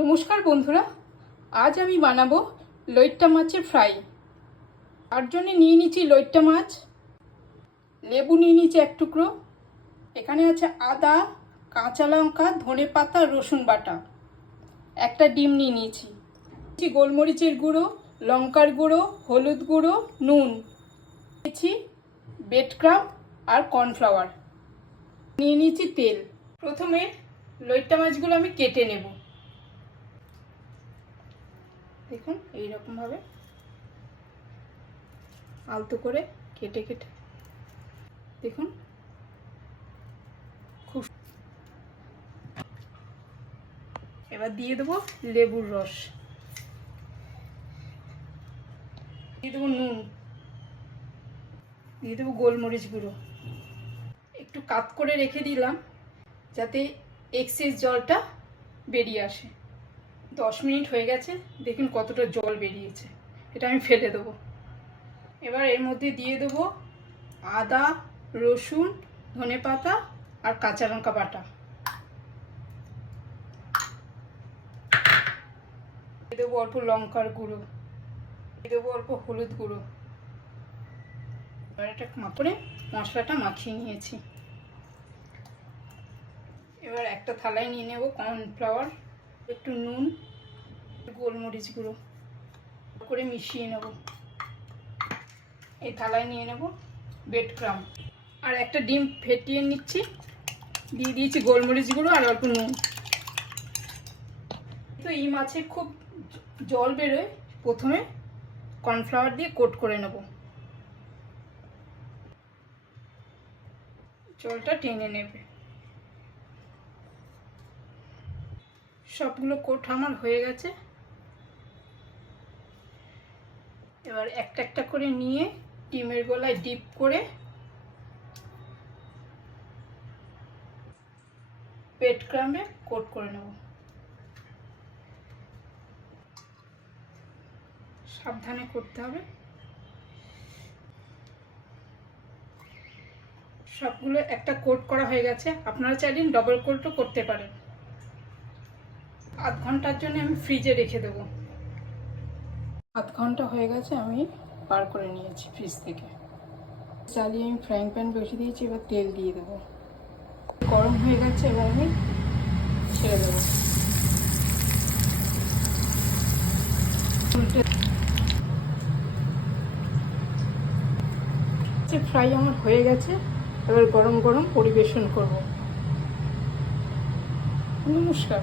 নমস্কার বন্ধুরা, আজ আমি বানাবো লইট্টা মাছের ফ্রাই। তার জন্য নিয়ে নিচ্ছি লইট্টা মাছ, লেবু নিয়ে নিচ্ছি এক টুকরো, এখানে আছে আদা, কাঁচা লঙ্কা, ধনেপাতা, রসুন বাটা, একটা ডিম নিয়ে নিয়েছি, গোলমরিচের গুঁড়ো, লঙ্কার গুঁড়ো, হলুদ গুঁড়ো, নুন নিয়েছি, ব্রেডক্রাম্ব আর কর্নফ্লাওয়ার নিয়ে নিয়েছি, তেল। প্রথমে লইট্টা মাছগুলো আমি কেটে নেব। দেখুন এইরকমভাবে আলতো করে কেটে কেটে দেখুন খুব। এবার দিয়ে দেবো লেবুর রস, দিয়ে দেবো নুন, দিয়ে দেবো গোলমরিচ গুঁড়ো, একটু কাত করে রেখে দিলাম যাতে এক্সেস জলটা বেরিয়ে আসে। 10 মিনিট হয়ে গেছে, দেখুন কতটা জল বেরিয়েছে। এটা আমি ফেলে দেবো। এবার এর মধ্যে দিয়ে দেবো আদা, রসুন, ধনেপাতা আর কাঁচা লঙ্কা বাটা, দিয়ে দেবো অল্প লঙ্কার গুঁড়ো, দিয়ে দেবো অল্প হলুদ গুঁড়ো। এবার এটা করে মশলাটা মাখিয়ে নিয়েছি। এবার একটা থালায় নিয়ে নেব কর্নফ্লাওয়ার, একটু নুন, গোলমরিচ গুঁড়ো করে মিশিয়ে নেব। এই থালায় নিয়ে নেব ব্রেডক্রাম্ব আর একটা ডিম ফেটিয়ে নিচ্ছি, দিয়ে দিয়েছি গোলমরিচ গুঁড়ো আর অল্প নুন। তো এই মাছে খুব জল বেরোয়, প্রথমে কর্নফ্লাওয়ার দিয়ে কোট করে নেব, জলটা টেনে নেবে। সবগুলো কোট আমার হয়ে গেছে। এবার একটা একটা করে নিয়ে ডিমের গলায় ডিপ করে ব্রেডক্রাম্বে কোট করে নেব। সাবধানে করতে হবে। সবগুলো একটা কোট করা হয়ে গেছে, আপনারা চাইলে ডবল কোটও করতে পারেন। আধ ঘন্টার জন্য আমি ফ্রিজে রেখে দেবো। আধ ঘন্টা হয়ে গেছে, আমি বার করে নিয়েছি ফ্রিজ থেকে। চালিয়ে আমি ফ্রাইং প্যান বসিয়ে দিয়েছি, এবার তেল দিয়ে দেবো। গরম হয়ে গেছে, এবার আমি ছেড়ে দেবো। ফ্রাই আমার হয়ে গেছে, এবার গরম গরম পরিবেশন করব। নমস্কার।